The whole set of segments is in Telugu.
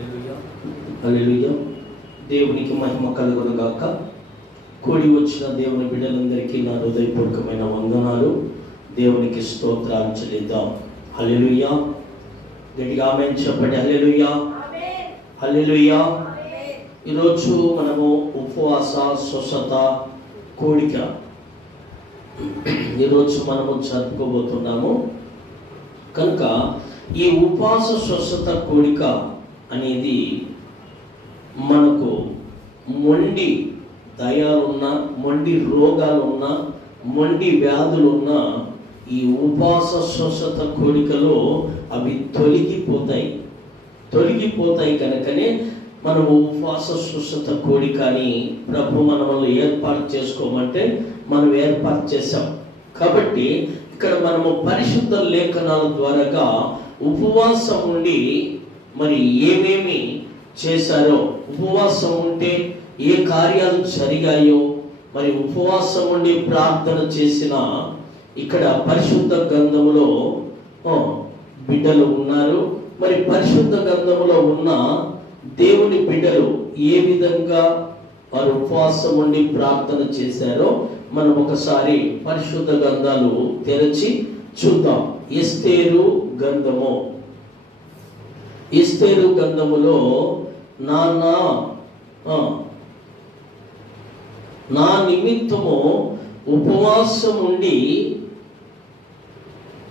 హల్లెలూయా హల్లెలూయా. దేవునికి మహిమ కలుగును గాక. కూడి వచ్చిన దేవుని బిడ్డలందరికీ నా హృదయపూర్వకమైన వందనాలు. దేవునికి స్తోత్రాలు చెల్లిద్దాం. హల్లెలూయా. గట్టిగా ఆమేన్ చెప్పండి. హల్లెలూయా హల్లెలూయా. ఈరోజు మనము ఉపవాస స్వస్థత కూడిక ఈరోజు మనము జరుపుకోబోతున్నాము. కనుక ఈ ఉపవాస స్వస్థత కూడిక అనేది మనకు మొండి దయాలున్నా, మొండి రోగాలున్నా, మొండి వ్యాధులున్నా ఈ ఉపవాస స్వస్థత కూడికలో అవి తొలగిపోతాయి కనుకనే మనము ఉపవాస స్వస్థత కూడిక అని ప్రభు మనల్ని ఏర్పాటు చేసుకోమంటే మనం ఏర్పాటు చేశాం. కాబట్టి ఇక్కడ మనము పరిశుద్ధ లేఖనాల ద్వారాగా ఉపవాసం ఉండి మరి ఏమేమి చేశారో, ఉపవాసం ఉంటే ఏ కార్యాలు జరిగాయో, మరి ఉపవాసం ఉండి ప్రార్థన చేసిన ఇక్కడ పరిశుద్ధ గ్రంథములో బిడ్డలు ఉన్నారు. మరి పరిశుద్ధ గ్రంథములో ఉన్న దేవుని బిడ్డలు ఏ విధంగా వారు ఉపవాసం ఉండి ప్రార్థన చేశారో మనం ఒకసారి పరిశుద్ధ గ్రంథాలు తెరచి చూద్దాం. ఎస్తేరు గ్రంథములో నా నిమిత్తము ఉపవాసం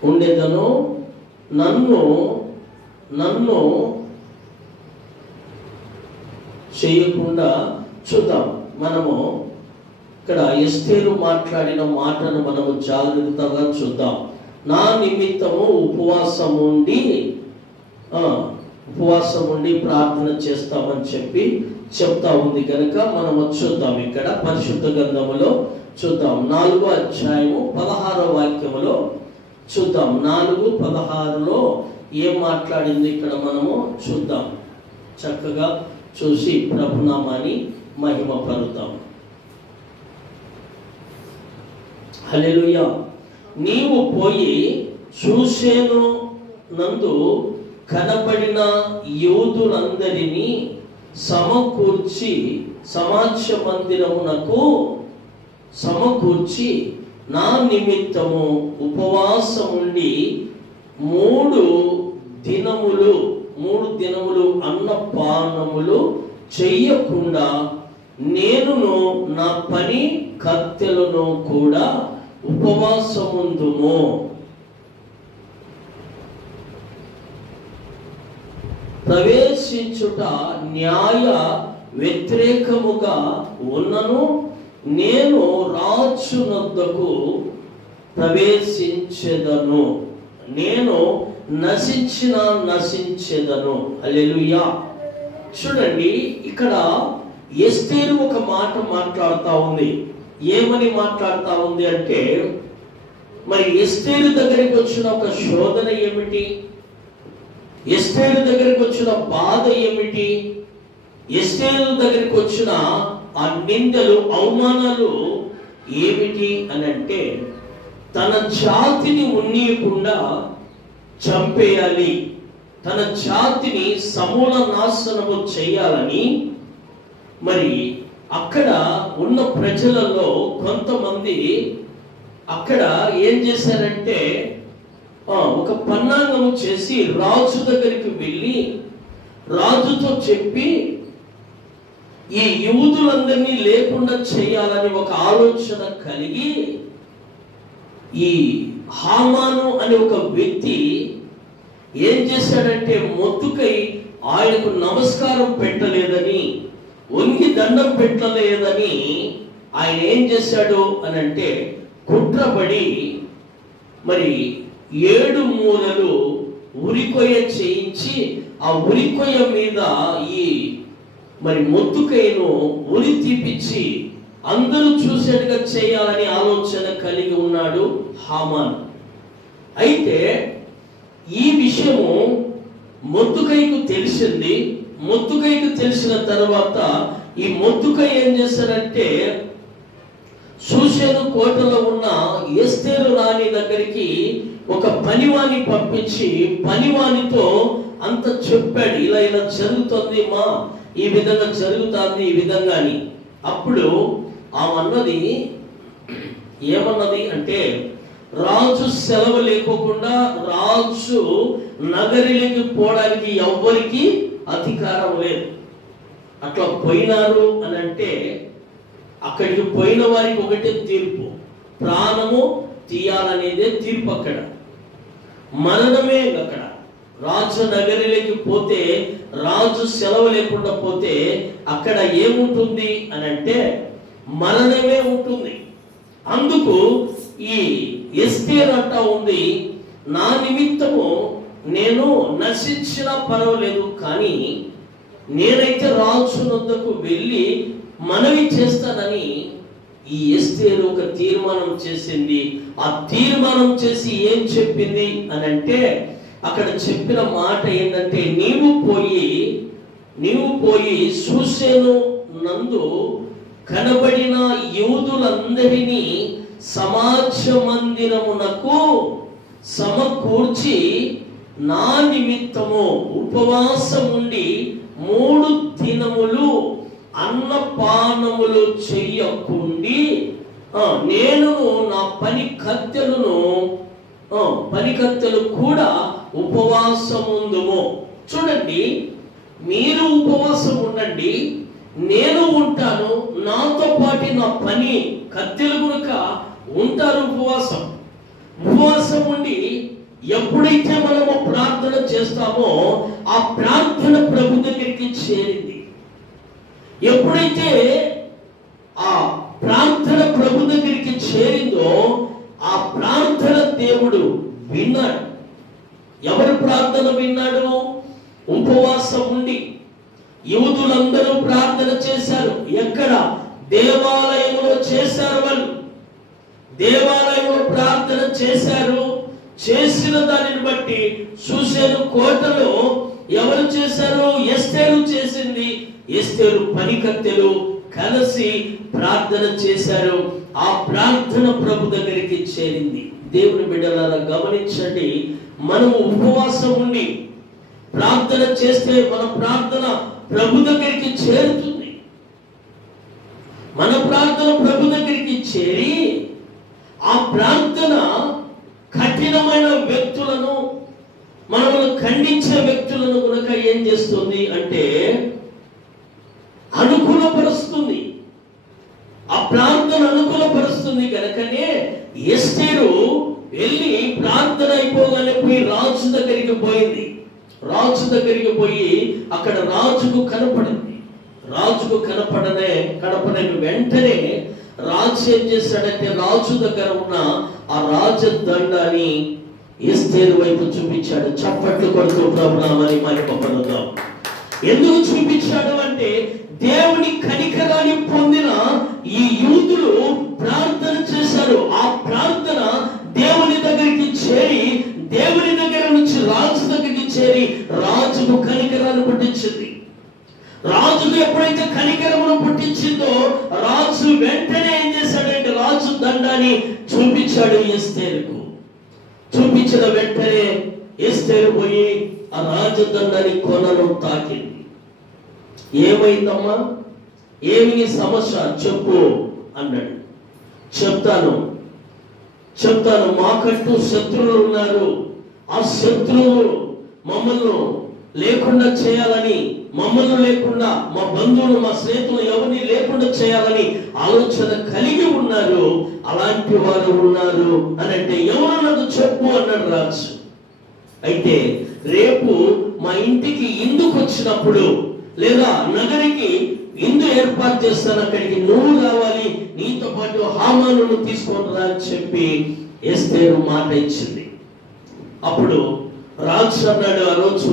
ఉండేదను, నన్ను చేయకుండా చూద్దాం. మనము ఇక్కడ ఎస్తేరు మాట్లాడిన మాటను మనము జాగ్రత్తగా చూద్దాం. నా నిమిత్తము ఉపవాసం ఉండి ప్రార్థన చేస్తామని చెప్తా ఉంది కనుక మనము చూద్దాం. ఇక్కడ పరిశుద్ధ గ్రంథములో చూద్దాం. 4వ అధ్యాయము 16వ వాక్యములో చూద్దాం. 4:16లో ఏం మాట్లాడింది ఇక్కడ మనము చూద్దాం. చక్కగా చూసి ప్రభునామాన్ని మహిమ పరుద్దాం. హల్లెలూయా. నీవు పోయి షూషేను నందు కనబడిన యూదులందరినీ సమకూర్చి సమాజ మందిరమునకు సమకూర్చి నా నిమిత్తము ఉపవాసముండి 3 దినములు అన్నపానములు చెయ్యకుండా నేనును నా పని కత్తెలను కూడా ఉపవాసముందుము. ప్రవేశించుట న్యాయ వ్యతిరేకముగా ఉన్నను నేను రాజునొద్దకు ప్రవేశించెదను, నేను నశించెదను. హల్లెలూయా. చూడండి, ఇక్కడ ఎస్తేరు ఒక మాట మాట్లాడుతూ ఉంది. ఏమని మాట్లాడుతూ ఉంది అంటే, మరి ఎస్తేరు దగ్గరికి వచ్చిన ఒక శోధన ఏమిటి, ఎస్తేరు దగ్గరికి వచ్చిన బాధ ఏమిటి, ఎస్తేరు దగ్గరికి వచ్చిన ఆ నిందలు అవమానాలు ఏమిటి అని అంటే, తన జాతిని ఉన్నీయకుండా చంపేయాలి, తన జాతిని సమూల నాశనము చేయాలని మరి అక్కడ ఉన్న ప్రజలలో కొంతమంది అక్కడ ఏం చేశారంటే ఒక పన్నాగము చేసి రాజు దగ్గరికి వెళ్ళి రాజుతో చెప్పి ఈ యూదులందరినీ లేకుండా చేయాలని ఒక ఆలోచన కలిగి ఈ హామాను అనే ఒక వ్యక్తి ఏం చేశాడంటే మొత్తుకై ఆయనకు నమస్కారం పెట్టలేదని, వంగి దండం పెట్టలేదని ఆయన ఏం చేశాడు అని అంటే కుట్రపడి మరి 7 మూలలు ఉరికొయ్య చేయించి ఆ ఉరికొయ్య మీద ఈ మరి మొత్తుకయ్యను ఉరి తీపిచ్చి అందరూ చూసేట్టుగా చేయాలని ఆలోచన కలిగి ఉన్నాడు హామాన్. అయితే ఈ విషయము మొత్తుకైకు తెలిసింది. మొత్తుకైకు తెలిసిన తర్వాత ఈ మొత్తుకై ఏం చేశారంటే షూషేను కోటలో ఉన్న ఎస్తేరు రాణి దగ్గరికి ఒక పనివాణి పంపించి పనివానితో అంత చెప్పాడు, ఇలా ఇలా జరుగుతుంది మా, ఈ విధంగా జరుగుతుంది ఈ విధంగా అని. అప్పుడు ఆమె ఏమన్నది అంటే, రాజు సెలవు లేకోకుండా రాజు నగరిలోకి పోవడానికి ఎవ్వరికి అధికారం లేదు. అట్లా పోయినారు అని అంటే అక్కడికి పోయిన వారికి ఒకటే తీర్పు, ప్రాణము తీయాలనేదే తీర్పు. అక్కడ మరణమే. అక్కడ రాజు నగరిలోకి పోతే, రాజు సెలవు లేకుండా పోతే అక్కడ ఏముంటుంది అని అంటే మరణమే ఉంటుంది. అందుకు ఈ ఎస్తేరు అంటా ఉంది, నా నిమిత్తము నేను నశించినా పర్వాలేదు, కానీ నేనైతే రాజు వద్దకు వెళ్ళి మనవి చేస్తానని ఈ ఎస్తేరు ఒక తీర్మానం చేసింది. ఆ తీర్మానం చేసి ఏం చెప్పింది అని అంటే, అక్కడ చెప్పిన మాట ఏంటంటే, నీవు పోయి షూషేను నందు కనబడిన యూదులందరినీ సమాజ మందిరమునకు సమకూర్చి నా నిమిత్తము ఉపవాసం ఉండి 3 దినములు అన్నపానములు చెయ్యకుండి నేను నా పనికత్తెలు కూడా ఉపవాసముందుము. చూడండి, మీరు ఉపవాసం ఉండండి, నేను ఉంటాను, నాతో పాటు నా పని కత్తెలు కనుక ఉంటారు ఉపవాసం ఉండి ఎప్పుడైతే మనము ప్రార్థన చేస్తామో ఆ ప్రార్థన ప్రభు దగ్గరికి చేరింది. ఎప్పుడైతే ఆ ప్రార్థన ప్రభు దగ్గరికి చేరిందో ఆ ప్రార్థన దేవుడు విన్నాడు. ఎవరు ప్రార్థన విన్నాడు? ఉపవాసం ఉండి యూదులందరూ ప్రార్థన చేశారు. ఎక్కడ? దేవాలయంలో చేశారు. వాళ్ళు దేవాలయంలో ప్రార్థన చేశారు. చేసిన దానిని బట్టి షూషేను కోటలో ఎవరు చేశారు? ఎస్తేరు చేసింది. ఎస్తేరు పనికత్తెలు కలిసి ప్రార్థన చేశారు. ఆ ప్రార్థన ప్రభు దగ్గరికి చేరింది. దేవుని బిడ్డలారా గమనించండి, మనము ఉపవాసం ఉండి ప్రార్థన చేస్తే మన ప్రార్థన ప్రభు దగ్గరికి చేరుతుంది. మన ప్రార్థన ప్రభు దగ్గరికి చేరి ఆ ప్రార్థన కఠినమైన వ్యక్తులను, మనల్ని ఖండించే వ్యక్తులను కనుక ఏం చేస్తుంది అంటే అనుకూలపరుస్తుంది. ఆ ప్రార్థన అనుకూలపరుస్తుంది కనుకనే ఎస్తేరు వెళ్ళి ప్రార్థన అయిపోగానే పోయి రాజు దగ్గరికి పోయింది. రాజు దగ్గరికి పోయి అక్కడ రాజుకు కనపడింది. రాజుకు కనపడని వెంటనే రాజు ఏం చేశాడంటే, రాజు దగ్గర ఉన్న ఆ రాజదండాన్ని ఎస్తేరు వైపు చూపించాడు. చప్పట్లు కొడుతూ ప్రభునామని మహిమపడదాం. ఎందుకు చూపించాడు అంటే, దేవుని కనికరాన్ని పొందిన ఈ యూదులు ప్రార్థన చేశారు. ఆ ప్రార్థన దేవుని దగ్గరికి చేరి, దేవుని దగ్గర నుంచి రాజు దగ్గరికి చేరి రాజుకు కనికరాన్ని పుట్టించింది. రాజుకు ఎప్పుడైతే కనికరమును పుట్టించిందో రాజు వెంటనే ఏం చేశాడంటే రాజు దండాన్ని చూపించాడు ఎస్తేరుకు. చూపించిన వెంటనే ఎస్తేరు పోయి ఆ రాజదండాన్ని కొనను తాకింది. ఏమైందమ్మా, ఏమి నీ సమస్య చెప్పు అన్నాడు. చెప్తాను మాకంటూ శత్రువులు ఉన్నారు. ఆ శత్రువులు మమ్మల్ని లేకుండా చేయాలని, మమ్మల్ని లేకుండా మా బంధువులు మా స్నేహితులు ఎవరిని లేకుండా చేయాలని ఆలోచన కలిగి ఉన్నారు. అలాంటి వారు ఉన్నారు అని అంటే ఎవరన్నది చెప్పు అన్నాడు రాజు. అయితే రేపు మా ఇంటికి ఇందుకు వచ్చినప్పుడు లేదా నగరికి ఇందు ఏర్పాటు చేస్తాను, అక్కడికి నువ్వు రావాలి, నీతో పాటు హామానును తీసుకొని రా అని చెప్పి ఎస్తేరు మాట ఇచ్చింది. అప్పుడు రాజు అన్నాడు, ఆ రోజు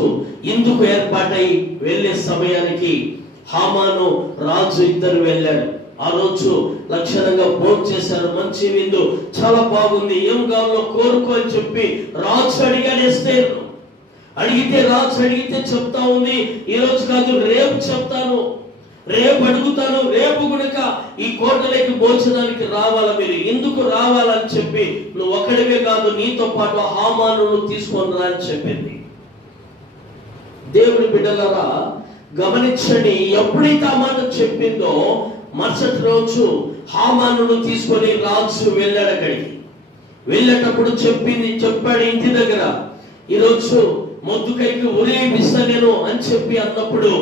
ఇందుకు ఏర్పాటై వెళ్లే సమయానికి హామాను రాజు ఇద్దరు వెళ్ళారు. ఆ రోజు లక్షణంగా భోజనం చేశారు. మంచి విందు, చాలా బాగుంది, ఏం కావాలో కోరుకో అని చెప్పి రాజు అడిగాడు ఎస్తేరు. రాజు అడిగితే చెప్తా ఉంది, ఈ రోజు కాదు రేపు చెప్తాను, రేపు అడుగుతాను, రేపు గునక ఈ కోటలోకి భోజనానికి రావాలా, మీరు ఎందుకు రావాలని చెప్పి నువ్వు ఒక్కడివే కాదు నీతో పాటు హామాను తీసుకొని రా అని చెప్పింది. దేవుని బిడ్డలారా గమనించండి, ఎప్పుడైతే ఆ మాట చెప్పిందో మరుసటి రోజు హామానును తీసుకొని రాజు వెళ్ళాడు. అక్కడికి వెళ్ళేటప్పుడు చెప్పాడు ఇంటి దగ్గర, ఈరోజు మొద్దుకైకి ఉరేపిస్తాను అని చెప్పి అన్నప్పుడు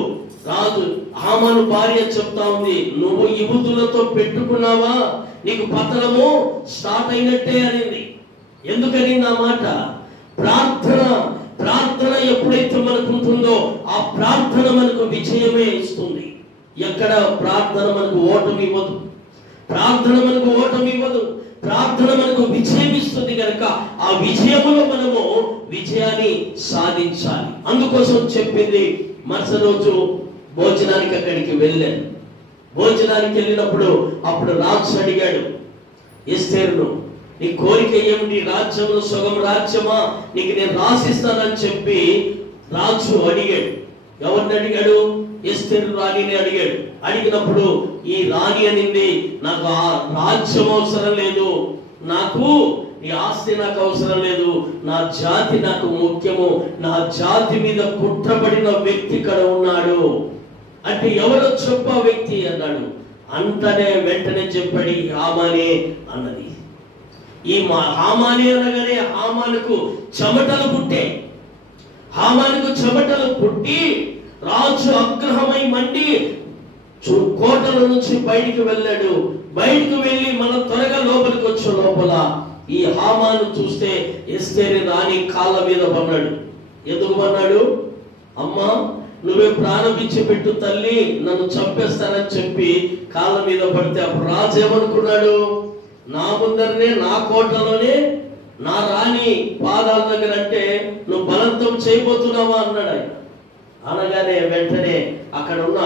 రాజు హామాను భార్య చెప్తా ఉంది, నువ్వు యూదులతో పెట్టుకున్నావా, నీకు పతనము స్టార్ట్ అయినట్టే అనింది. ఎందుకని నా మాట? ప్రార్థన ఎప్పుడైతే మనకు ఉంటుందో ఆ ప్రార్థన మనకు విజయమే ఇస్తుంది. ఎక్కడ ప్రార్థన మనకు ఓటమి ఇవ్వదు, ప్రార్థన మనకు ఓటమి ఇవ్వదు, ప్రార్థన మనకు విజయం ఇస్తుంది. కనుక ఆ విజయములో మనము విజయాన్ని సాధించాలి. అందుకోసం చెప్పింది. మరుసటి రోజు భోజనానికి అక్కడికి వెళ్ళాను. భోజనానికి వెళ్ళినప్పుడు అప్పుడు రాజు అడిగాడు ఎస్తేరును, నీ కోరిక ఏమిటి? రాజ్యంలో సగం రాజ్యమా నీకు నేను రాసిస్తానని చెప్పి రాజు అడిగాడు. ఎవరిని అడిగాడు? ఎస్తేరు రాణిని అడిగాడు. అడిగినప్పుడు ఈ రాణి అనింది, నాకు ఆ రాజ్యం అవసరం లేదు, నాకు నీ ఆస్తి నాకు అవసరం లేదు, నా జాతి నాకు ముఖ్యము, నా జాతి మీద కుట్రబడిన వ్యక్తి ఇక్కడ ఉన్నాడు. అంటే ఎవరో చెప్ప వ్యక్తి అన్నాడు. అంటనే వెంటనే చెప్పాడు హామానే అన్నది. ఈ హామానే అనగానే హామానుకు చెమటలు పుట్టే. హామానుకు చెమటలు పుట్టి రాజు ఆగ్రహమై మండి కోటల నుంచి బయటికి వెళ్ళాడు. బయటకు వెళ్ళి మనం త్వరగా లోపలికి వచ్చే లోపల ఈ హామాను చూస్తే ఎస్తేరు రాణి కాళ్ళ మీద పన్నాడు. ఎందుకు పన్నాడు? అమ్మా నువ్వే ప్రాణం ఇచ్చి పెట్టు తల్లి, నన్ను చంపేస్తానని చెప్పి కాళ్ళ మీద పడితే అప్పుడు రాజు ఏమనుకున్నాడు? నా ముందరనే నా కోటలోనే నా రాణి పాదాల దగ్గర అంటే నువ్వు బలవంతం చేయబోతున్నావా అన్నాడు ఆయన. అనగానే వెంటనే అక్కడ ఉన్న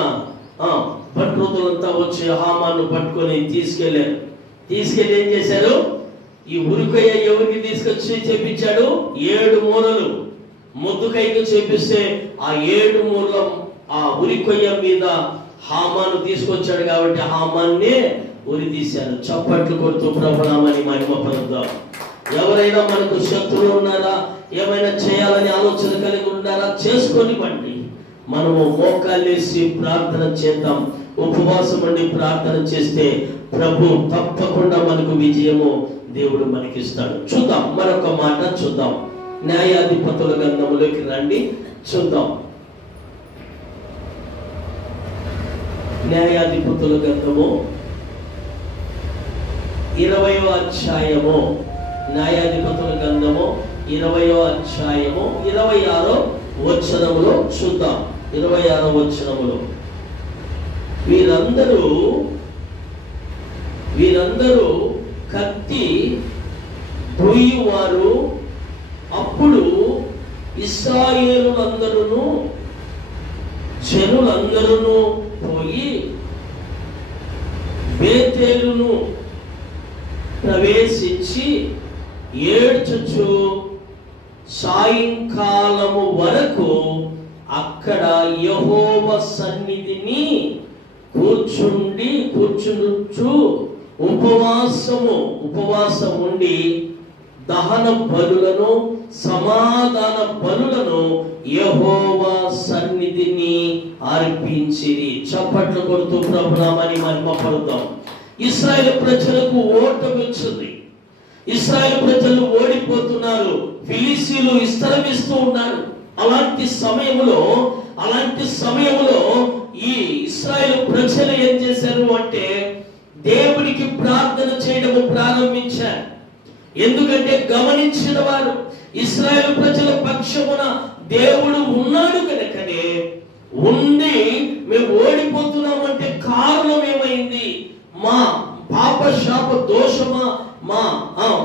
భట్రుతులంతా వచ్చి హామాను పట్టుకొని తీసుకెళ్లారు. తీసుకెళ్లి ఏం చేశారు? ఈ ఉరికొయ్య ఎవరికి తీసుకొచ్చి చేపించాడు? 7 మూలలు మొద్దుకైకి చేపిస్తే ఆ 7 మూల ఆ ఉరికొయ్య మీద హామాను తీసుకొచ్చాడు. కాబట్టి హామాన్నే ఉరి తీశారు. చప్పట్లు కొడుతూ ప్రభునామని మహిమపరుద్దాం. ఎవరైనా మనకు శత్రువులు ఉన్నారా, ఏమైనా చేయాలని ఆలోచన కలిగి ఉన్నారా, చేసుకొని పండి. మనము మోకాళ్ళేసి ప్రార్థన చేద్దాం. ఉపవాసం ఉండి ప్రార్థన చేస్తే ప్రభు తప్పకుండా మనకు విజయము దేవుడు మనకిస్తాడు. చూద్దాం, మరొక మాట చూద్దాం. న్యాయాధిపతుల గ్రంథములోకి రండి, చూద్దాం. న్యాయాధిపతుల గ్రంథము 20వ అధ్యాయము. న్యాయాధిపతుల గ్రంథము 20వ అధ్యాయము 26వ వచనములో చూద్దాం. 26వ వచనములో వీరందరూ కత్తి దూయువారు. అప్పుడు ఇశ్రాయేలులందరూ జనులందరూ పోయి బేతేలును ప్రవేశించి ఏడ్చుచు సాయంకాలము వరకు అక్కడ యెహోవా సన్నిధిని కూర్చుంటూ ఉపవాసం ఉండి దహన బలులను సమాధాన బలులను యెహోవా సన్నిధిని అర్పించిరి. చప్పట్లు కొడుతూ ప్రభునామని మహిమపడతాం. ఇశ్రాయేలు ప్రజలకు ఓటమి వచ్చింది. ఇశ్రాయేలు ప్రజలు ఓడిపోతున్నారు. ఫిలిస్తీయులు విస్తరమిస్తూ ఉన్నారు. అలాంటి సమయంలో ఈ ఇశ్రాయేలు ప్రజలు ఏం చేశారు అంటే దేవునికి ప్రార్థన చేయడం ప్రారంభించారు. ఎందుకంటే గమనించిన వారు ఇశ్రాయేలు ప్రజల పక్షమున దేవుడు ఉన్నాడు కనుకనే ఉండి మేము ఓడిపోతున్నామంటే కారణం ఏమైంది? మా పాప శాప దోషమా,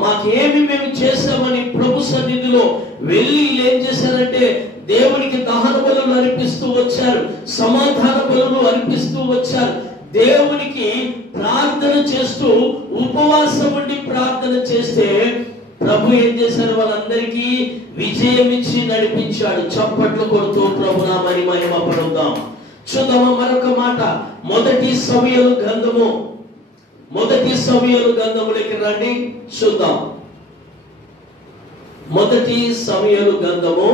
మాకేమి మేము చేశామని ప్రభు సన్నిధిలో వెళ్ళి ఏం చేశారంటే దేవునికి దహన బలులు అర్పిస్తూ వచ్చారు, సమాధాన బలులు అర్పిస్తూ వచ్చారు. దేవునికి ప్రార్థన చేస్తూ ఉపవాసం ఉండి ప్రార్థన చేస్తే ప్రభు ఏం చేశారు? వాళ్ళందరికీ విజయం ఇచ్చి నడిపించాడు. చప్పట్లు కొడుతూ ప్రభునామని మహిమపడుదాం. చూద్దామా మరొక మాట. మొదటి సమూయేలు గ్రంథములోకి రండి, చూద్దాం. మొదటి సమూయేలు గ్రంథము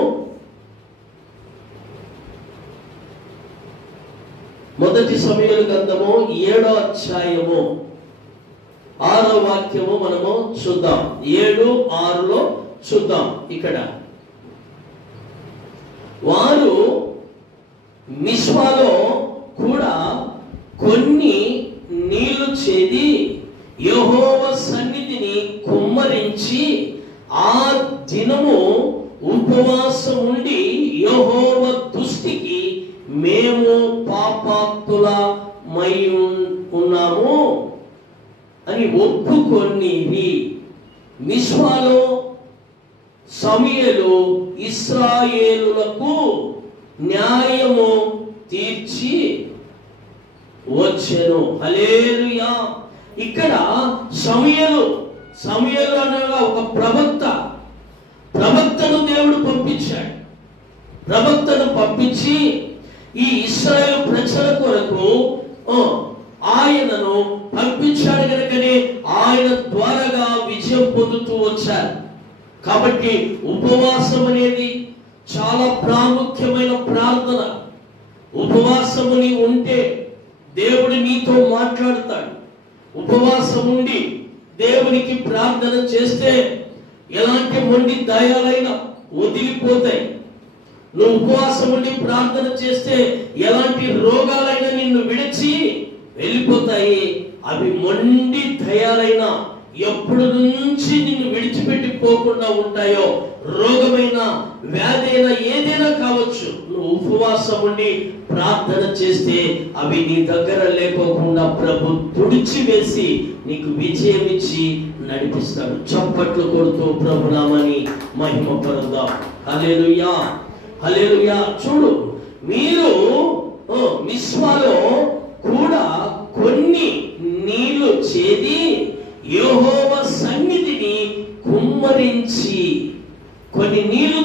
మొదటి సమూయేలు గ్రంథము 7వ అధ్యాయము 6వ వాక్యము మనము చూద్దాం. 7:6లో చూద్దాం. ఇక్కడ వారు మిస్పాలో కూడా కొన్ని నీళ్లు చేది యెహోవా సన్నిధిని కుమ్మరించి ఆ దినము ఉపవాసం ఉండి యెహోవా దృష్టికి మేము పాపాత్ములమై ఉన్నాము అని ఒప్పుకొనిరి. మిస్పాలో సమూయేలు ఇశ్రాయేలులకు న్యాయము తీర్చి వచ్చెను. హల్లెలూయా. ఇక్కడ సమూయేలు అనగా ఒక ప్రవక్తను దేవుడు పంపించాడు. ప్రవక్తను పంపించి ఈ ఇశ్రాయేలు ప్రజల కొరకు ఆయనను పంపించాడు కనుకనే ఆయన ద్వారాగా విజయం పొందుతూ వచ్చారు. కాబట్టి ఉపవాసం అనేది చాలా ప్రాముఖ్యమైన ప్రార్థన. ఉపవాసముని ఉంటే దేవుడు నీతో మాట్లాడతాడు. ఉపవాసం ఉండి దేవునికి ప్రార్థన చేస్తే ఎలాంటి మొండి దయాలైనా వదిలిపోతాయి. నువ్వు ఉపవాసం ఉండి ప్రార్థన చేస్తే ఎలాంటి రోగాలైనా నిన్ను విడిచి వెళ్ళిపోతాయి. అవి మొండి దయాలైనా ఎప్పుడు నుంచి నిన్ను విడిచిపెట్టి పోకుండా ఉంటాయో, రోగమైన వ్యాధి అయినా ఏదైనా కావచ్చు, నువ్వు ఉపవాసం ఉండి ప్రార్థన చేస్తే అవి నీ దగ్గర లేకోకుండా ప్రభు తుడిచివేసి నీకు విజయం ఇచ్చి నడిపిస్తాడు. చప్పట్లు కొడుతూ ప్రభు నామని మహిమ పరుద్దాం. హల్లెలూయా, హల్లెలూయా. చూడు, మీరు మిస్పాలో కూడా కొన్ని నీళ్లు చేది యెహోవా సన్నిధిని కుమ్మరించి, కొన్ని నీళ్లు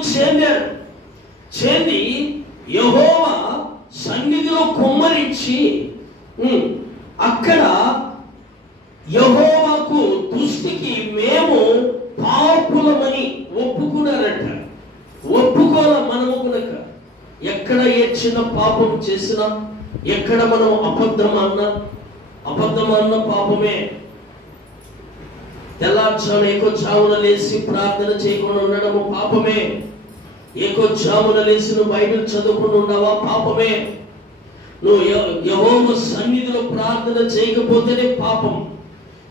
చేది యెహోవా సన్నిధిలో కుమ్మరించి అక్కడ యెహోవాకు దృష్టికి మేము పాపులమని ఒప్పుకున్నారంట. ఒప్పుకోవాలి మనము కనుక. ఎక్కడ ఏ చిన్న పాపం చేసినా, ఎక్కడ మనం అబద్ధం అన్న పాపమే. తెల్లార్చామున ఏకోజామున లేచి ప్రార్థన చేయకుండా ఉండడము పాపమే. ఏకోజామున లేచి నువ్వు బైబిల్ చదువుకుండా ఉండవా పాపమే. నువ్వు యెహోవా సన్నిధిలో ప్రార్థన చేయకపోతేనే పాపం.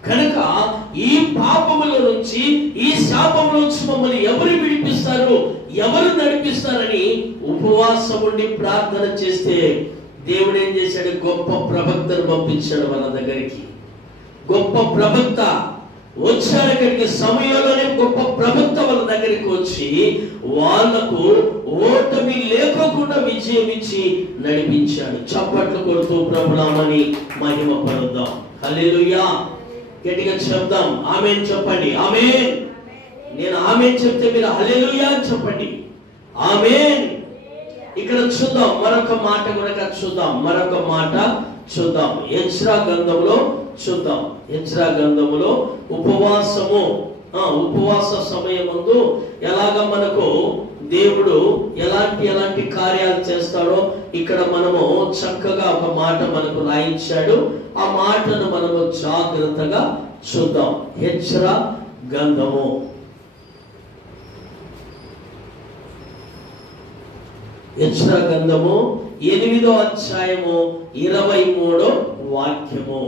కనుక ఈ పాపముల నుంచి, ఈ శాపముల నుంచి మమ్మల్ని ఎవరు విడిపిస్తారు, ఎవరు నడిపిస్తారని ఉపవాసం ఉండి ప్రార్థన చేస్తే దేవుడు ఏం చేశాడు? గొప్ప ప్రవక్తను పంపించాడు వాళ్ళ దగ్గరికి. గొప్ప ప్రవక్త వచ్చాడు అక్కడికి. సమయంలోనే గొప్ప ప్రవక్త వాళ్ళ దగ్గరికి వచ్చి వాళ్లకు ఓటమి లేకోకుండా విజయం ఇచ్చి నడిపించాడు. చప్పట్లు కొడుతూ ప్రభునామని మహిమ పరుద్దాం. హల్లెలూయా. గట్టిగా చెప్దాం. ఆమేన్ చెప్పండి. ఆమేన్. నేను ఆమేన్ చెప్తే మీరు హల్లెలూయా అని చెప్పండి. ఆమేన్. ఇక్కడ చూద్దాం మరొక మాట కూడా చూద్దాం. ఎజ్రా గ్రంథంలో చూద్దాం. ఎజ్రా గ్రంథంలో ఉపవాస సమయమందు ఎలాగ మనకు దేవుడు ఎలాంటి కార్యాలు చేస్తాడో ఇక్కడ మనము చక్కగా ఒక మాట మనకు రాయించాడు. ఆ మాటను మనము జాగ్రత్తగా చూద్దాం. ఎజ్రా గ్రంథము 8వ అధ్యాయము 23వ వాక్యము.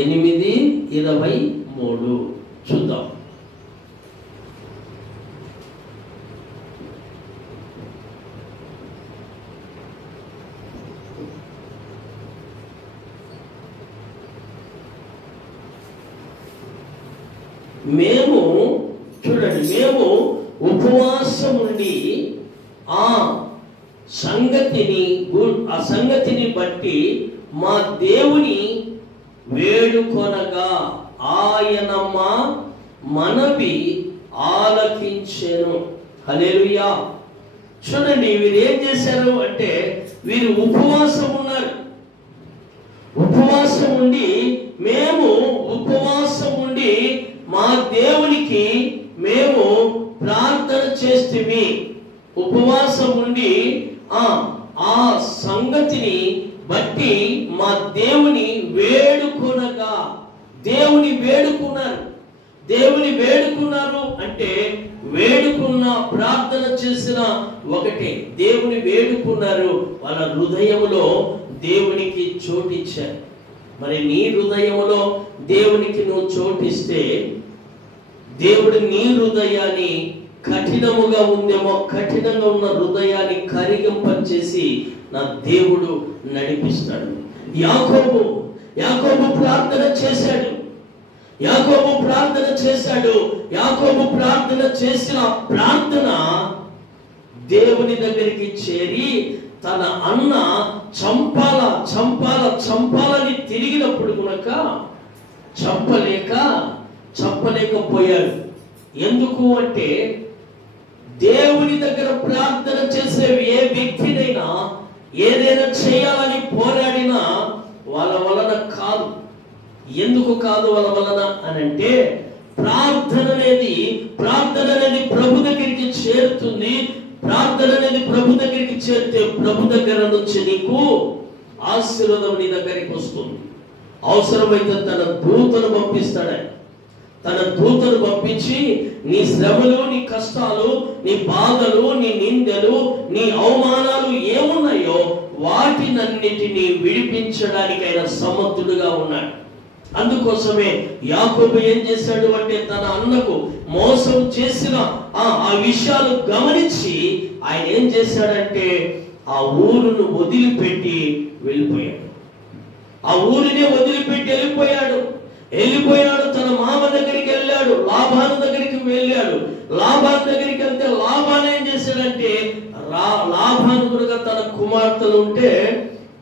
8:23 చూద్దాం. మేము ఉపవాసం ఉండి ఆ సంగతిని బట్టి మా దేవుని వేడుకొనగా ఆయన మా మనవి ఆలకించెను. హల్లెలూయా. చూడండి, వీరు ఏం చేశారు అంటే వీరు ఉపవాసం ఉన్నారు. ఉపవాసం ఉండి మేము ఉపవాసం ఉండి మా దేవునికి మేము ప్రార్థన చేస్తే ఉపవాసం ఉండి దేవుని వేడుకున్నారు. దేవుని వేడుకున్నారు అంటే వేడుకున్న, ప్రార్థన చేసిన ఒకటే. దేవుని వేడుకున్నారు, వాళ్ళ హృదయములో దేవునికి చోటిచ్చారు. మరి నీ హృదయములో దేవునికి నువ్వు చోటిస్తే దేవుడు నీ హృదయాన్ని కఠినముగా ఉందేమో, కఠినంగా ఉన్న హృదయాన్ని కరిగింపచేసి నా దేవుడు నడిపిస్తాడు. యాకోబు ప్రార్థన చేశాడు. యాకోబు ప్రార్థన చేసిన ప్రార్థన దేవుని దగ్గరికి చేరి తన అన్న చంపాలని తిరిగినప్పుడు కనుక చంపలేకపోయాడు. ఎందుకు అంటే దేవుని దగ్గర ప్రార్థన చేసే ఏ వ్యక్తినైనా ఏదైనా చేయాలని పోరాడినా వాళ్ళ వలన కాదు. ఎందుకు కాదు వాళ్ళ వలన అని అంటే ప్రార్థన అనేది ప్రభు దగ్గరికి చేరుతుంది. ప్రార్థన అనేది ప్రభు దగ్గరికి చేరితే ప్రభు దగ్గర నుంచి నీకు ఆశీర్వాదం నీ దగ్గరికి వస్తుంది. అవసరమైతే తన దూతను పంపిస్తాడు. తన దూతను పంపించి నీ శ్రమలు, నీ కష్టాలు, నీ బాధలు, నీ నిందలు, నీ అవమానాలు ఏమున్నాయో వాటినన్నిటినీ విడిపించడానికి ఆయన సమర్థుడుగా ఉన్నాడు. అందుకోసమే యాకోబు ఏం చేశాడు అంటే తన అన్నకు మోసం చేసిన ఆ విషయాలు గమనించి ఆయన ఏం చేశాడంటే ఆ ఊరును వదిలిపెట్టి వెళ్ళిపోయాడు. ఆ ఊరినే వదిలిపెట్టి వెళ్ళిపోయాడు. తన మామ దగ్గరికి వెళ్ళాడు, లాబాను దగ్గరికి వెళ్ళాడు. లాబాను దగ్గరికి వెళ్తే లాబాను ఏం చేశాడంటే లాబాను కూడా తన కుమార్తెలు ఉంటే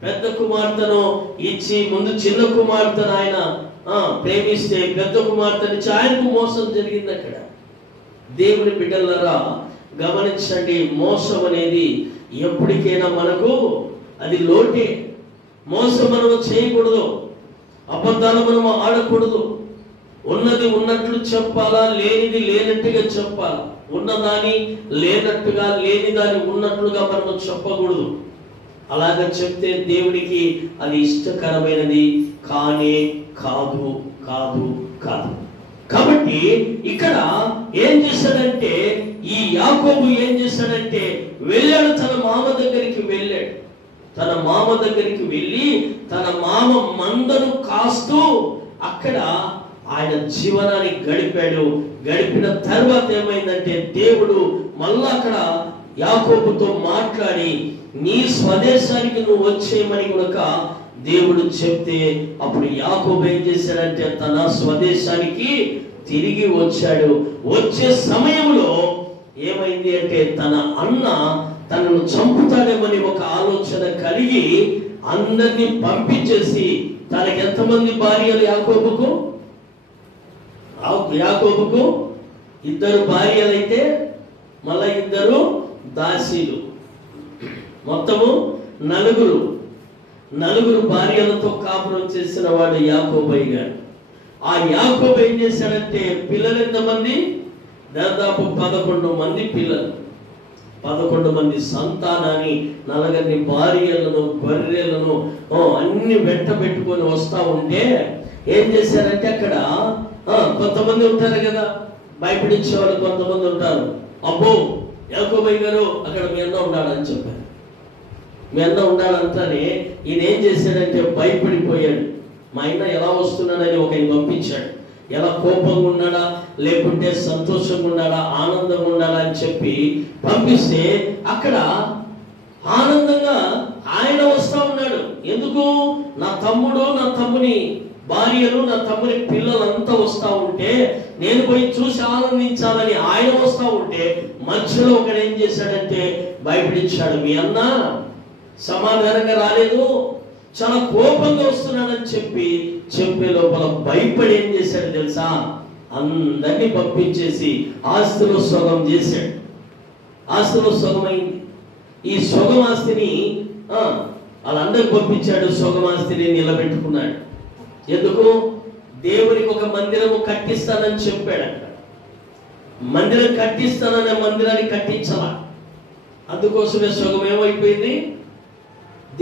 పెద్ద కుమార్తెను ఇచ్చి ముందు చిన్న కుమార్తెను ఆయన ప్రేమిస్తే పెద్ద కుమార్తెనిచ్చి ఆయనకు మోసం జరిగింది. అక్కడ దేవుని బిడ్డలారా గమనించండి, మోసం అనేది ఎప్పటికైనా మనకు అది లోటే. మోసం మనము చేయకూడదు, అబద్ధాలు మనము ఆడకూడదు. ఉన్నది ఉన్నట్లు చెప్పాలా, లేనిది లేనట్టుగా చెప్పాలా. ఉన్నదాని లేనట్టుగా, లేని దాన్ని ఉన్నట్లుగా మనము చెప్పకూడదు. అలాగా చెప్తే దేవునికి అది ఇష్టకరమైనది కానే కాదు. కాబట్టి ఇక్కడ ఏం చేశాడంటే ఈ యాకోబు ఏం చేశాడంటే వెళ్ళాడు, తన మామ దగ్గరికి వెళ్ళాడు. తన మామ దగ్గరికి వెళ్ళి తన మామ మందను కాస్తూ అక్కడ ఆయన జీవనాన్ని గడిపాడు. గడిపిన తర్వాత ఏమైందంటే దేవుడు మళ్ళా అక్కడ యాకోబుతో మాట్లాడి నీ స్వదేశానికి నువ్వు వచ్చేయమని కనుక దేవుడు చెప్తే అప్పుడు యాకోబు ఏం చేశాడంటే తన స్వదేశానికి తిరిగి వచ్చాడు. వచ్చే సమయంలో ఏమైంది అంటే తన అన్న తనను చంపుతాడేమని ఒక ఆలోచన కలిగి అందరినీ పంపించేసి తనకి ఎంతమంది భార్యలు యాకోబుకు 2 భార్యలైతే మళ్ళా 2 దాసీలు, మొత్తము 4 భార్యలతో కాపురం చేసిన వాడు యాకోబు అయ్యాడు. ఆ యాకోబు ఏం చేశాడంటే పిల్లలు ఎంతమంది? దాదాపు 11 మంది పిల్లలు, 11 మంది సంతానాన్ని, 4 భార్యలను, గొర్రెలను అన్ని వెంట పెట్టుకొని వస్తా ఉంటే ఏం చేశారంటే అక్కడ కొంతమంది ఉంటారు కదా, భయపడించే వాళ్ళు కొంతమంది ఉంటారు. అబ్బో యాకోబు గారు అక్కడ మీ అన్న ఉన్నాడని చెప్పారు. మీ అన్న ఉన్నాడంటానే ఈయన ఏం చేశాడంటే భయపడిపోయాడు. మా ఆయన ఎలా వస్తున్నాడని ఒక పంపించాడు. ఎలా కోపంగా ఉన్నాడా, లేకుంటే సంతోషంగా ఉన్నాడా, ఆనందంగా ఉన్నాడా అని చెప్పి పంపిస్తే అక్కడ ఆనందంగా ఆయన వస్తా ఉన్నాడు. ఎందుకు? నా తమ్ముడు, నా తమ్ముని భార్యలు, నా తమ్ముని పిల్లలంతా వస్తా ఉంటే నేను పోయి చూసి ఆనందించాలని ఆయన వస్తా ఉంటే మధ్యలో ఒకడు ఏం చేశాడంటే భయపడించాడు. మీ అన్న సమాధానంగా రాలేదు, చాలా కోపంగా వస్తున్నాడని చెప్పే లోపల భయపడి ఏం చేశాడు తెలుసా? అందరినీ పంపించేసి ఆస్తిలో సొగం చేశాడు. ఆస్తిలో సొగమైంది. ఈ సొగం ఆస్తిని వాళ్ళందరికి పంపించాడు. సొగం ఆస్తిని నిలబెట్టుకున్నాడు. ఎందుకు? దేవునికి ఒక మందిరము కట్టిస్తానని చెప్పాడు. అక్కడ మందిరం కట్టిస్తాననే మందిరాన్ని కట్టించాల. అందుకోసమే సొగం ఏమైపోయింది?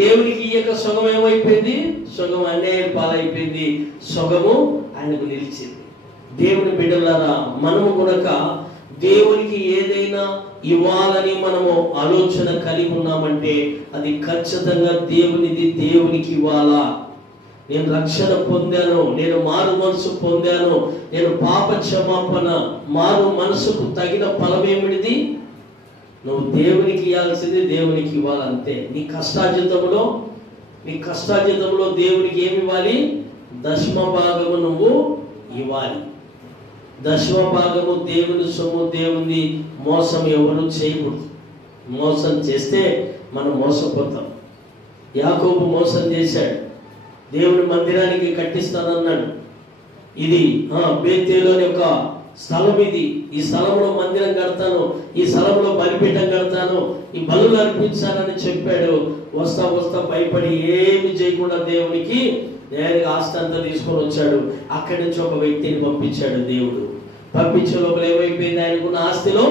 దేవునికి ఇయ్యక సగం ఏమైపోయింది? సగం అన్యాయం పాలైపోయింది, సగము ఆయనకు నిలిచింది. దేవుని బిడ్డలారా, మనము కూడా దేవునికి ఏదైనా ఇవ్వాలని మనము ఆలోచన కలిగి ఉన్నామంటే అది ఖచ్చితంగా దేవునిది, దేవునికి ఇవ్వాలా. నేను రక్షణ పొందాను, నేను మారు మనసు పొందాను, నేను పాప క్షమాపణ, మారు మనసుకు తగిన ఫలమేమిటిది? నువ్వు దేవునికి ఇవ్వాల్సింది దేవునికి ఇవ్వాలంతే. నీ కష్టార్జితంలో దేవునికి ఏమి ఇవ్వాలి? దశమ భాగము నువ్వు ఇవ్వాలి. దశమ భాగము దేవుని సొమ్ము, దేవుని మోసం ఎవరు చేయకూడదు. మోసం చేస్తే మనం మోసపోతాం. యాకోబు మోసం చేశాడు, దేవుని మందిరానికి కట్టిస్తానన్నాడు. ఇది బేతేలు అనే ఒక స్థలం, ఇది ఈ స్థలంలో మందిరం కడతాను, ఈ స్థలంలో బలిపీఠం కడతాను, ఈ బలులు అర్పించాలని చెప్పాడు. వస్తా వస్తా భయపడి ఏమి చేయకుండా దేవునికి నేరుగా ఆస్తి అంతా తీసుకొని వచ్చాడు. అక్కడి నుంచి ఒక వ్యక్తిని పంపించాడు దేవుడు. పంపించే లోపల ఏమైపోయింది? ఆయనకున్న ఆస్తిలో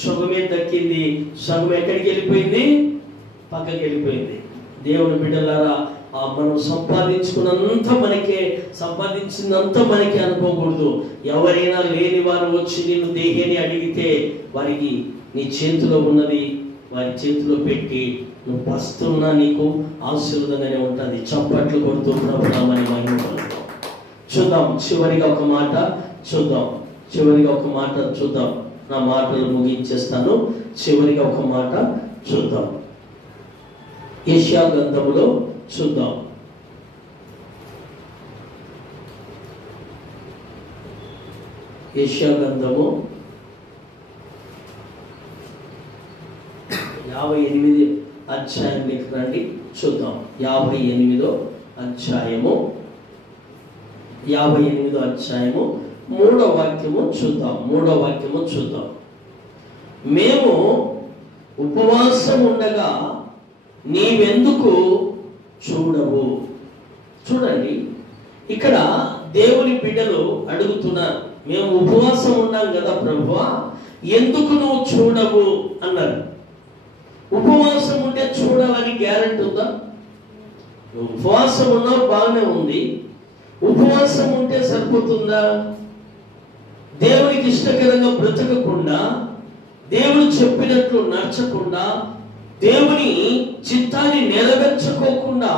సగమే దక్కింది, సగం ఎక్కడికి వెళ్ళిపోయింది? పక్కకి వెళ్ళిపోయింది. దేవుని బిడ్డలారా, మనం సంపాదించుకున్నంత మనకే, సంపాదించినంత మనకి అనుకోకూడదు. ఎవరైనా లేని వారు వచ్చి నిన్ను దేహేని అడిగితే వారికి నీ చేతిలో ఉన్నది వారి చేతిలో పెట్టి నువ్వు పస్తున్నా నీకు ఆశీర్వాదంగానే ఉంటుంది. చప్పట్లు కొడుతూ ప్రభునామని మహిమ పలుకుదాం. చూద్దాం చివరిగా ఒక మాట చూద్దాం. నా మాటలు ముగించేస్తాను. చివరిగా ఒక మాట చూద్దాం. యెషయా గ్రంథములో చూద్దాం. యెషయా గ్రంథము 58 అధ్యాయంలోకి రండి, చూద్దాం. 58వ అధ్యాయము 3వ వాక్యము చూద్దాం. మేము ఉపవాసం ఉండగా నీవెందుకు చూడవు? చూడండి, ఇక్కడ దేవుని బిడ్డలు అడుగుతున్నారు, మేము ఉపవాసం ఉన్నాం కదా ప్రభువా, ఎందుకు నువ్వు చూడవు అన్నారు. ఉపవాసం ఉంటే చూడాలని గ్యారెంటీ ఉందా? నువ్వు ఉపవాసం ఉన్నావు, బాగానే ఉంది. ఉపవాసం ఉంటే సరిపోతుందా? దేవునికి ఇష్టకరంగా బ్రతకకుండా, దేవుడు చెప్పినట్లు నడచకుండా, దేవుని చిత్తాన్ని నెరవేర్చుకోకుండా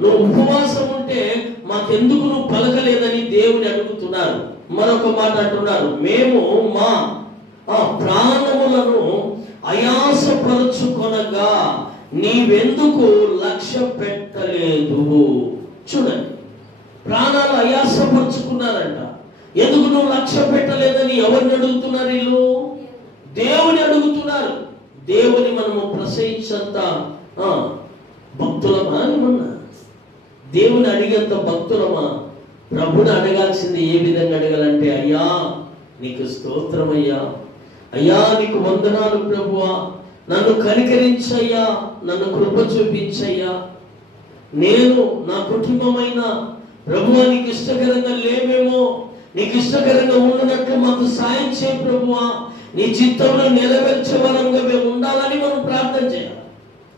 నువ్వు ఉపవాసం ఉంటే మాకెందుకు నువ్వు పలకలేదని దేవుని అడుగుతున్నారు. మరొక మాట అంటున్నారు, మేము మా ప్రాణములను ఆయాసపరుచుకొనగా నీవెందుకు లక్ష్య పెట్టలేదు? చూడండి, ప్రాణాలు ఆయాసపరుచుకున్నారంట. ఎందుకు నువ్వు లక్ష్య పెట్టలేదని ఎవరిని అడుగుతున్నారు? వీళ్ళు దేవుని అడుగుతున్నారు. దేవుని మనము ప్రశంసంత భక్తులమా? ఏమన్నా దేవుని అడిగేంత భక్తులమా? ప్రభుని అడగాల్సింది ఏ విధంగా అడగాలంటే, అయ్యా నీకు స్తోత్రమయ్యా, అయ్యా నీకు వందనాలు ప్రభువా, నన్ను కనికరించయ్యా, నన్ను కృప చూపించయ్యా, నేను నా కుటుంబమైన ప్రభువా నీకు ఇష్టకరంగా లేమేమో, నీకు ఇష్టకరంగా ఉన్నట్లు మాకు సాయం చేయ ప్రభువా, నీ చిత్తంలో నెరవేర్చే వరంగా మేము ఉండాలని మనం ప్రార్థన చేయాలి.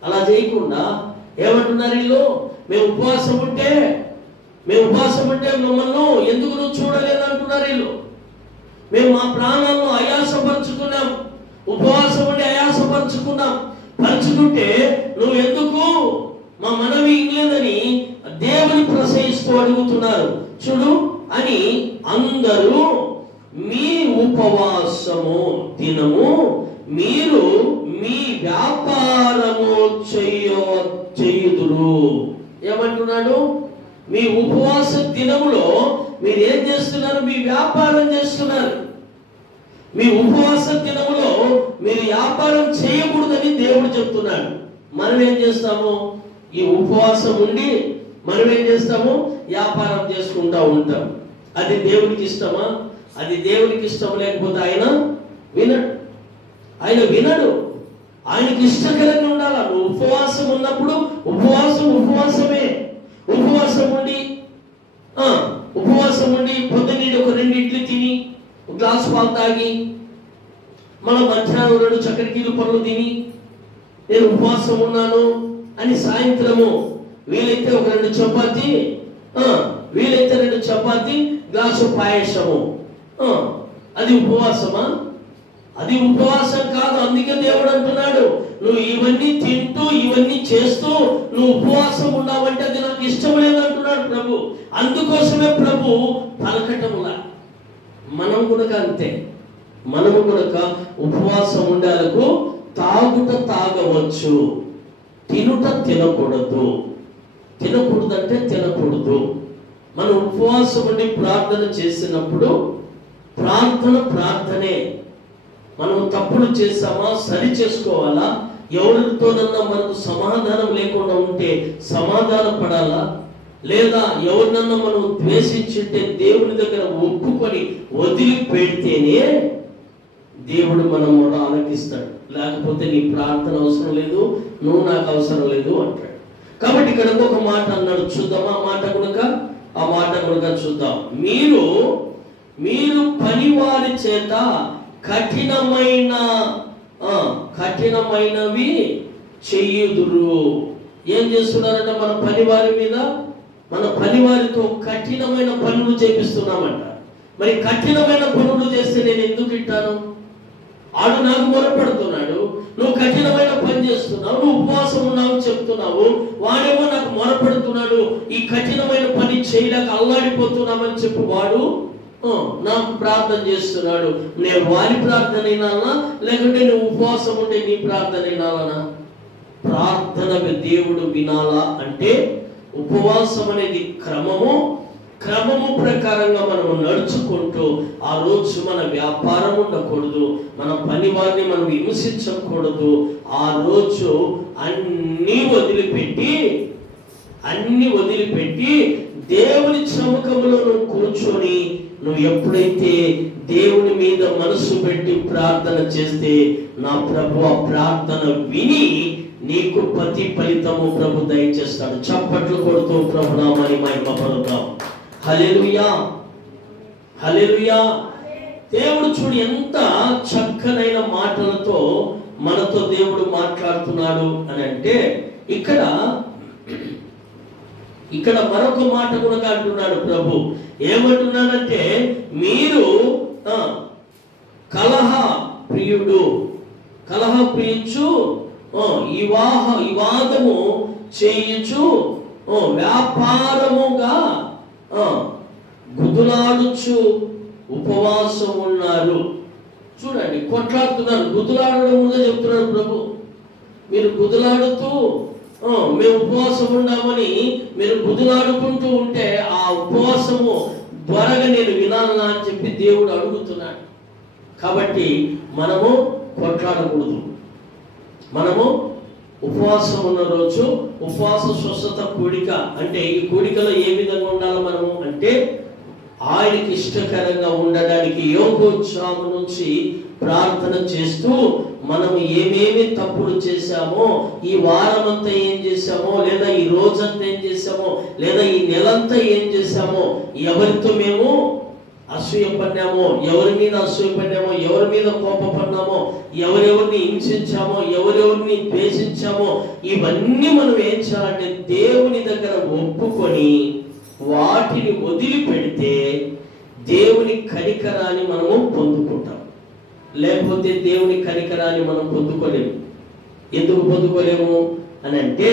అలా చేయకుండా ఏమంటున్నారు వీళ్ళు? మేము ఉపవాసం ఉంటే మమ్మల్ని ఎందుకు నువ్వు చూడలేదు అంటున్నారు వీళ్ళు. మేము మా ప్రాణాలను ఆయాసపరుచుకున్నాం, ఉపవాసం ఉండి పరుచుకుంటే నువ్వు ఎందుకు మా మనవి ఇవ్వలేదని దేవుని ప్రశంసిస్తూ అడుగుతున్నారు. చూడు అని అందరూ మీ ఉపవాసము దినము మీరు మీ వ్యాపారము చేయుదురు. ఏమంటున్నాడు? మీ ఉపవాస దినములో మీరు ఏం చేస్తున్నారు? మీ వ్యాపారం చేస్తున్నారు. మీ ఉపవాస దినములో మీరు వ్యాపారం చేయకూడదని దేవుడు చెప్తున్నాడు. మనం ఏం చేస్తాము? ఈ ఉపవాసం ఉండి మనం ఏం చేస్తాము? వ్యాపారం చేసుకుంటా ఉంటాం. అది దేవునికి ఇష్టమా? అది దేవునికి ఇష్టం లేకపోతే ఆయన వినడు. ఆయనకి ఇష్టకరంగా ఉండాలా. నువ్వు ఉపవాసం ఉన్నప్పుడు ఉపవాసమే. ఉపవాసం ఉండి పొద్దున్నీ ఒక 2 ఇడ్లీ తిని, ఒక గ్లాసు పాలు తాగి, మన మధ్యాహ్నం 2 చక్కెరకీలు పళ్ళు తిని నేను ఉపవాసం ఉన్నాను అని సాయంత్రము వీలైతే ఒక 2 చపాతి, వీలైతే 2 చపాతి, గ్లాసు పాయసము. అది ఉపవాసమా? అది ఉపవాసం కాదు. అందుకే దేవుడు అంటున్నాడు, నువ్వు ఇవన్నీ తింటూ ఇవన్నీ చేస్తూ నువ్వు ఉపవాసం ఉన్నావంటే అది నాకు ఇష్టం లేదంటున్నాడు ప్రభు. అందుకోసమే ప్రభు పలకటంలా. మనం కూడా అంతే. మనము కూడా ఉపవాసం ఉండాలకు తాగుట తాగవచ్చు, తినుట తినకూడదు. తినకూడదంటే తినకూడదు. మనం ఉపవాసం ఉండి ప్రార్థన చేసినప్పుడు ప్రార్థనే. మనం తప్పులు చేసామా సరి చేసుకోవాలా? ఎవరితోనన్నా మనకు సమాధానం లేకుండా ఉంటే సమాధాన పడాలా? లేదా ఎవరినన్నా మనం ద్వేషించుంటే దేవుని దగ్గర ఒప్పుకొని వదిలిపెడితేనే దేవుడు మన మొర ఆలకిస్తాడు. లేకపోతే నీ ప్రార్థన అవసరం లేదు, నువ్వు నాకు అవసరం లేదు అంటాడు. కాబట్టి ఇక్కడ ఒక మాట అన్నాడు, చూద్దామా? ఆ మాట కనుక చూద్దాం. మీరు పనివారి చేత కఠినమైనవి చెయ్యుదురు. ఏం చేస్తున్నారంట? మన పనివారితో కఠినమైన పనులు చేపిస్తున్నామంట. మరి కఠినమైన పనులు చేస్తే నేను ఎందుకు వింటాను? ఆడు నాకు మొరపెడుతున్నాడు, నువ్వు కఠినమైన పని చేస్తున్నావు, నువ్వు ఉపవాసం ఉన్నావు చెప్తున్నావు, వాడేమో నాకు మొరపెడుతున్నాడు, ఈ కఠినమైన పని చేయలేక అల్లాడిపోతున్నామని చెప్పి వాడు నాకు ప్రార్థన చేస్తున్నాడు. నేను వారి ప్రార్థన వినాలనా, లేకుంటే నువ్వు ఉపవాసం ఉంటే నీ ప్రార్థన వినాలనా? ప్రార్థన దేవుడు వినాలా అంటే ఉపవాసం అనేది క్రమము ప్రకారంగా మనము నడుచుకుంటూ ఆ రోజు మన వ్యాపారం ఉండకూడదు, మన పని వారిని మనం హింసించకూడదు. ఆ రోజు అన్ని వదిలిపెట్టి దేవుని సముఖంలో నువ్వు కూర్చొని నువ్వు ఎప్పుడైతే దేవుని మీద మనసు పెట్టి ప్రార్థన చేస్తే నా ప్రభు ఆ ప్రార్థన విని నీకు ప్రతి ఫలితము ప్రభు దయచేస్తాడు. చప్పట్లు కొడుతూ ప్రభు నామాన్ని మహిమపరుద్దాం. హల్లెలూయా, హల్లెలూయా. దేవుడు చూడు ఎంత చక్కనైన మాటలతో మనతో దేవుడు మాట్లాడుతున్నాడు అని అంటే, ఇక్కడ మరొక మాట కూడా అంటున్నాడు ప్రభు. ఏమంటున్నాడంటే, మీరు కలహ ప్రియుచు వివాదము చేయుచు వ్యాపారముగా గుదులాడుచు ఉపవాసం ఉన్నారు. చూడండి, కొట్లాడుతున్నారు. గుదులాడడం ముందే చెప్తున్నాడు ప్రభు. మీరు గుదులాడుతూ మేము ఉపవాసం ఉన్నామని మీరు గుదులాడుకుంటూ ఉంటే ఆ ఉపవాసము త్వరగా నేను వినాలనా అని చెప్పి దేవుడు అడుగుతున్నాడు. కాబట్టి మనము కొట్లాడకూడదు. మనము ఉపవాసం ఉన్న రోజు ఉపవాస స్వస్థత కూడిక అంటే, ఈ కూడికలో ఏ విధంగా ఉండాలి మనము అంటే, ఆయనకి ఇష్టకరంగా ఉండడానికి యోగోత్సాహం నుంచి ప్రార్థన చేస్తూ మనం ఏమేమి తప్పులు చేశామో, ఈ వారం అంతా ఏం చేశామో, లేదా ఈ రోజంతా ఏం చేశామో, లేదా ఈ నెలంతా ఏం చేశామో, ఎవరితో మేము అసూయపడ్డామో, ఎవరి మీద అసూయపడ్డామో, ఎవరి మీద కోపపడ్డామో, ఎవరెవరిని హింసించామో, ఎవరెవరిని ద్వేషించామో, ఇవన్నీ మనం ఏం చేయాలంటే దేవుని దగ్గర ఒప్పుకొని వాటిని వదిలిపెడితే దేవుని కనికరాన్ని మనము పొందుకుంటాం. లేకపోతే దేవుని కనికరాన్ని మనం పొందుకోలేము. ఎందుకు పొందుకోలేము అని అంటే,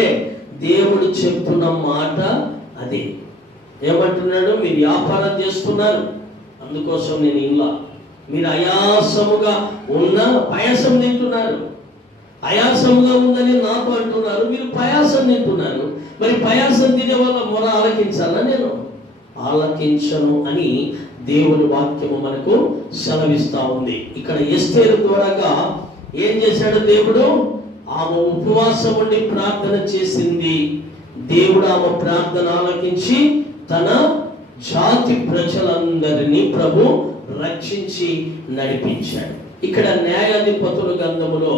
దేవుడు చెప్తున్న మాట అదే. ఏమంటున్నాడు? మీరు వ్యాపారం చేస్తున్నారు, అందుకోసం నేను ఇలా. మీరు ఆయాసముగా ఉన్న పాయసం తింటున్నారు, ఆయాసముగా ఉందని నాతో అంటున్నారు, మీరు పాయాసం తింటున్నారు. మరి పాయాసం తినే వల్ల మొర ఆలకించాలా? నేను ఆలకించను అని దేవుని వాక్యము మనకు సెలవిస్తా ఉంది. ఇక్కడ ఎస్తేరు ద్వారాగా ఏం చేశాడు దేవుడు? ఆమె ఉపవాసం ఉండి ప్రార్థన చేసింది. దేవుడు ఆమె ప్రార్థన ఆలకించి తన జాతి ప్రజలందరినీ ప్రభు రక్షించి నడిపించాడు. ఇక్కడ న్యాయాధిపతుల గ్రంథములో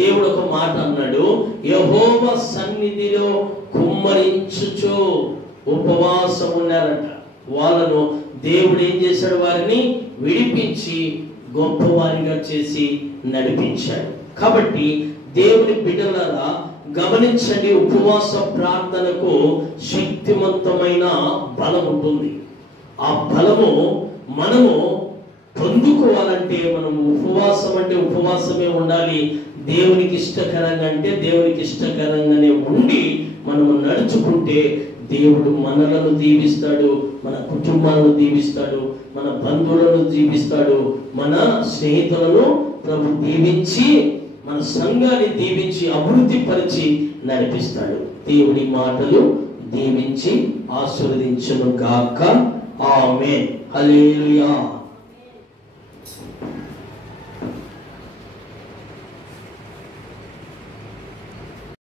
దేవుడు ఒక మాట అన్నాడు, యెహోవా సన్నిధిలో కుమ్మరించుచు ఉపవాసం ఉన్నారట. వాళ్ళను దేవుడు ఏం చేశాడు? వారిని విడిపించి గొప్పవారిగా చేసి నడిపించాడు. కాబట్టి దేవుని బిడ్డలారా, గమనించండి, ఉపవాస ప్రార్థనకు శక్తివంతమైన బలం ఉంటుంది. ఆ బలము మనము పొందుకోవాలంటే మనం ఉపవాసం అంటే ఉపవాసమే ఉండాలి. దేవునికి ఇష్టకరంగా అంటే దేవునికి ఇష్టకరంగానే ఉండి మనము నడుచుకుంటే దేవుడు మనలను దీవిస్తాడు, మన కుటుంబాలను దీవిస్తాడు, మన బంధువులను దీవిస్తాడు, మన స్నేహితులను ప్రభు దీవించి మన సంఘాన్ని దీవించి అభివృద్ధి పరిచి నడిపిస్తాడు. దేవుడి మాటలు దీవించి ఆశీర్వదించును గాక. ఆమేన్. హల్లెలూయా.